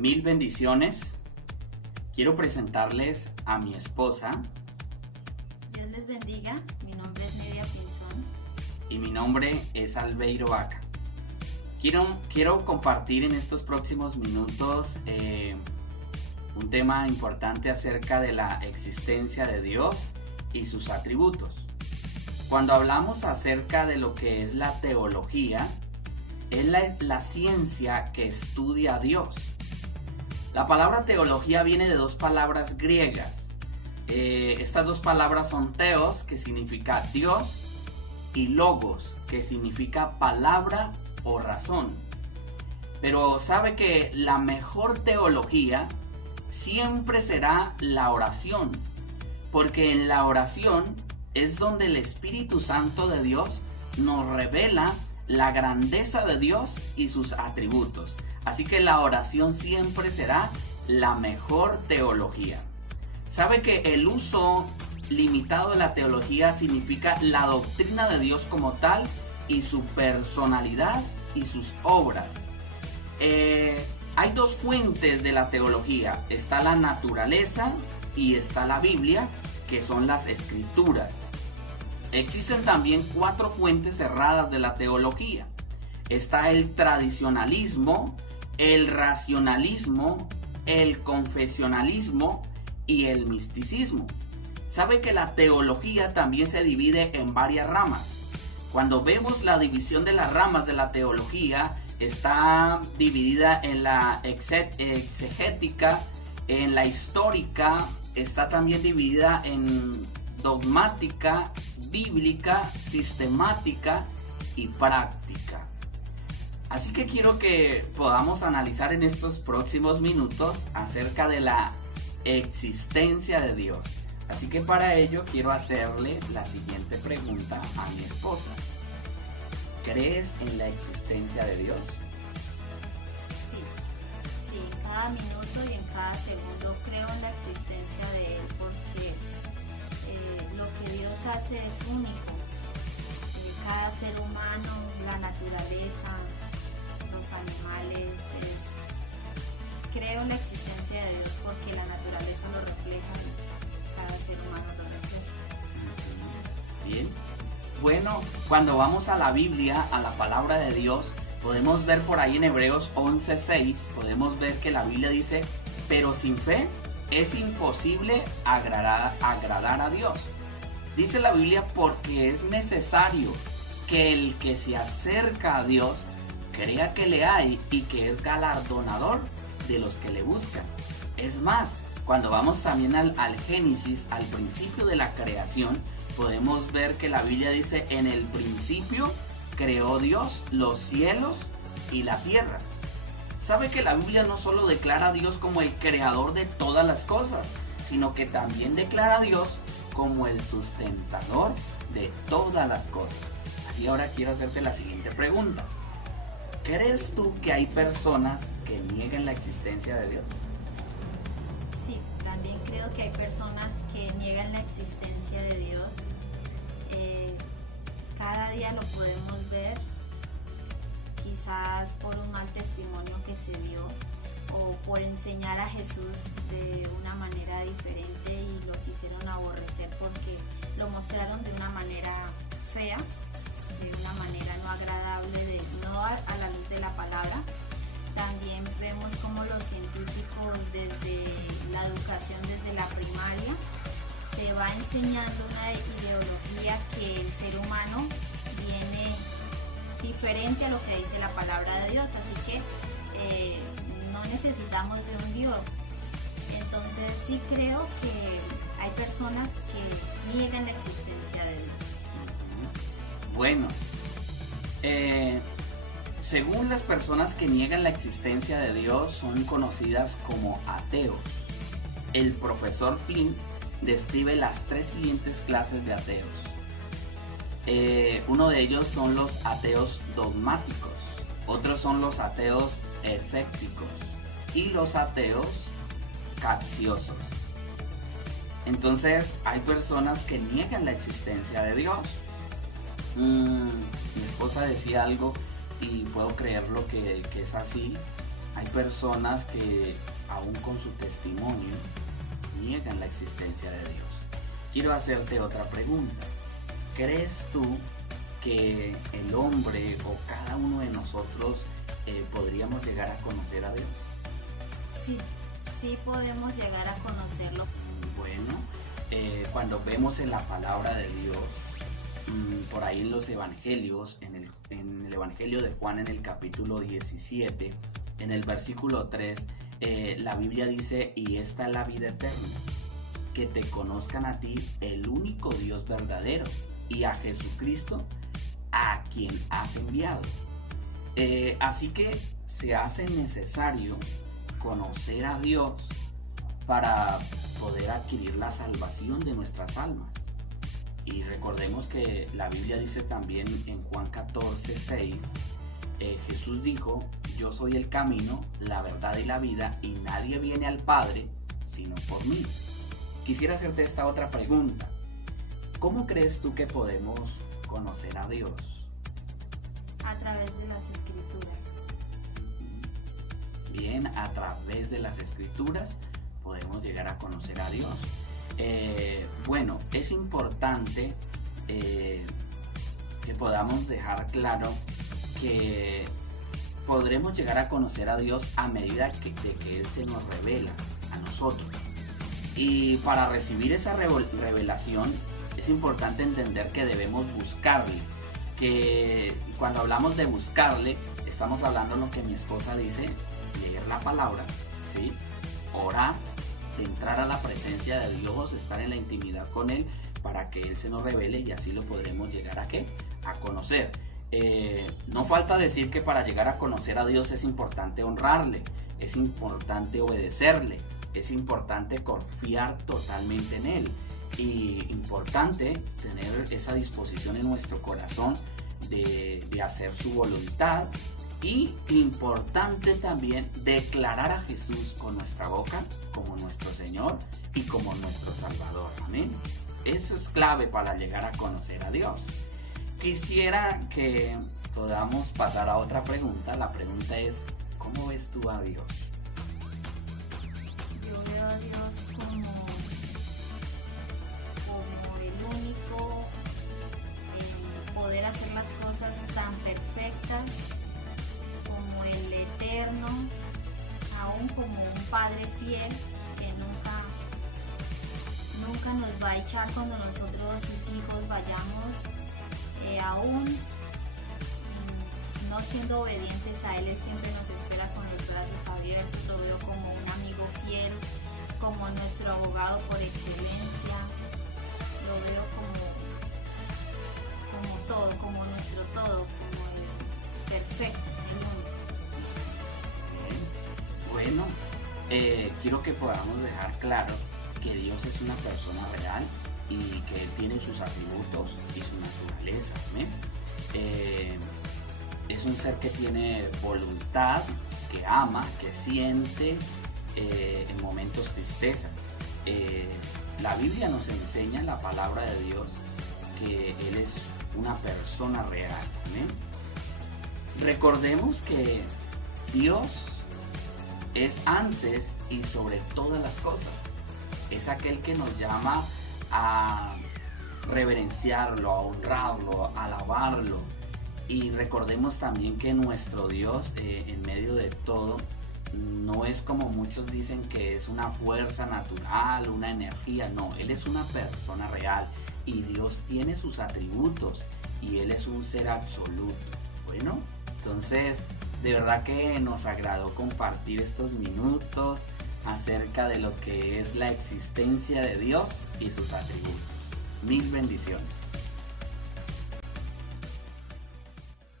Mil bendiciones. Quiero presentarles a mi esposa. Dios les bendiga. Mi nombre es Nidia Pinzón. Y mi nombre es Albeiro Vaca. Quiero compartir en estos próximos minutos un tema importante acerca de la existencia de Dios y sus atributos. Cuando hablamos acerca de lo que es la teología, es la ciencia que estudia a Dios. La palabra teología viene de dos palabras griegas. Estas dos palabras son theos, que significa Dios, y logos, que significa palabra o razón. Pero sabe que la mejor teología siempre será la oración, porque en la oración es donde el Espíritu Santo de Dios nos revela la grandeza de Dios y sus atributos. Así que la oración siempre será la mejor teología. ¿Sabe que el uso limitado de la teología significa la doctrina de Dios como tal y su personalidad y sus obras? Hay dos fuentes de la teología. Está la naturaleza y está la Biblia, que son las escrituras. Existen también 4 fuentes cerradas de la teología. Está el tradicionalismo, el racionalismo, el confesionalismo y el misticismo. Sabe que la teología también se divide en varias ramas. Cuando vemos la división de las ramas de la teología, está dividida en la exegética, en la histórica, está también dividida en dogmática, bíblica, sistemática y práctica. Así que quiero que podamos analizar en estos próximos minutos acerca de la existencia de Dios. Así que para ello quiero hacerle la siguiente pregunta a mi esposa. ¿Crees en la existencia de Dios? Sí, en cada minuto y en cada segundo creo en la existencia de Él, porque lo que Dios hace es único. Cada ser humano, la naturaleza, los animales, creo en la existencia de Dios porque la naturaleza lo refleja y cada ser humano lo refleja. Bien. Bueno, cuando vamos a la Biblia, a la palabra de Dios, podemos ver por ahí en Hebreos 11:6, podemos ver que la Biblia dice, pero sin fe es imposible agradar a Dios. Dice la Biblia porque es necesario que el que se acerca a Dios crea que le hay y que es galardonador de los que le buscan. Es más, cuando vamos también al Génesis, al principio de la creación, podemos ver que la Biblia dice, en el principio creó Dios los cielos y la tierra. ¿Sabe que la Biblia no solo declara a Dios como el creador de todas las cosas, sino que también declara a Dios como el sustentador de todas las cosas? Así ahora quiero hacerte la siguiente pregunta. ¿Crees tú que hay personas que niegan la existencia de Dios? Sí, también creo que hay personas que niegan la existencia de Dios. Cada día lo podemos ver, quizás por un mal testimonio que se dio o por enseñar a Jesús de una manera diferente y lo quisieron aborrecer porque lo mostraron de una manera fea, de una manera no agradable, no a la luz de la palabra. También vemos cómo los científicos desde la educación, desde la primaria, se va enseñando una ideología que el ser humano viene diferente a lo que dice la palabra de Dios, así que no necesitamos de un Dios. Entonces sí creo que hay personas que niegan la existencia de Dios. Bueno, según las personas que niegan la existencia de Dios son conocidas como ateos. El profesor Flint describe las 3 siguientes clases de ateos. Uno de ellos son los ateos dogmáticos, otros son los ateos escépticos y los ateos capciosos. Entonces hay personas que niegan la existencia de Dios. Mi esposa decía algo y puedo creerlo que es así. hay personas que aún con su testimonio niegan la existencia de Dios. Quiero hacerte otra pregunta. ¿Crees tú que el hombre o cada uno de nosotros podríamos llegar a conocer a Dios? Sí podemos llegar a conocerlo. Bueno, cuando vemos en la palabra de Dios, por ahí en los evangelios, en el evangelio de Juan en el capítulo 17, en el versículo 3, la Biblia dice: y esta es la vida eterna, que te conozcan a ti, el único Dios verdadero, y a Jesucristo, a quien has enviado. Así que se hace necesario conocer a Dios para poder adquirir la salvación de nuestras almas. Y recordemos que la Biblia dice también en Juan 14:6, Jesús dijo: yo soy el camino, la verdad y la vida, y nadie viene al Padre sino por mí. Quisiera hacerte esta otra pregunta. ¿Cómo crees tú que podemos conocer a Dios? A través de las Escrituras. Bien, a través de las Escrituras podemos llegar a conocer a Dios. Bueno, es importante que podamos dejar claro que podremos llegar a conocer a Dios a medida que Él se nos revela a nosotros. Y para recibir esa revelación es importante entender que debemos buscarle. Que cuando hablamos de buscarle, estamos hablando de lo que mi esposa dice: leer la palabra, ¿sí? Orar, entrar a la presencia de Dios, estar en la intimidad con Él para que Él se nos revele, y así lo podremos llegar a ¿qué? A conocer. No falta decir que para llegar a conocer a Dios es importante honrarle, es importante obedecerle, es importante confiar totalmente en Él, y importante tener esa disposición en nuestro corazón de hacer su voluntad, y importante también declarar a Jesús con nuestra boca como nuestro Señor y como nuestro Salvador. Amén. Eso es clave para llegar a conocer a Dios. Quisiera que podamos pasar a otra pregunta. La pregunta es: ¿cómo ves tú a Dios? Yo veo a Dios como el único, poder hacer las cosas tan perfectas, como el eterno, aún como un Padre fiel que nunca nos va a echar cuando nosotros, sus hijos, vayamos aún no siendo obedientes a Él siempre nos espera con los brazos abiertos. Lo veo como un amigo fiel, como nuestro abogado por excelencia. Lo veo como todo, como nuestro todo, como el perfecto, el único. Bueno, quiero que podamos dejar claro que Dios es una persona real y que Él tiene sus atributos y su naturaleza. Es un ser que tiene voluntad, que ama, que siente en momentos tristeza. La Biblia nos enseña en la palabra de Dios que Él es una persona real. ¿Amén? Recordemos que Dios es antes y sobre todas las cosas. Es aquel que nos llama a reverenciarlo, a honrarlo, a alabarlo. Y recordemos también que nuestro Dios, en medio de todo, no es como muchos dicen que es una fuerza natural, una energía. No, Él es una persona real y Dios tiene sus atributos y Él es un ser absoluto. Bueno, entonces de verdad que nos agradó compartir estos minutos acerca de lo que es la existencia de Dios y sus atributos. Mil bendiciones.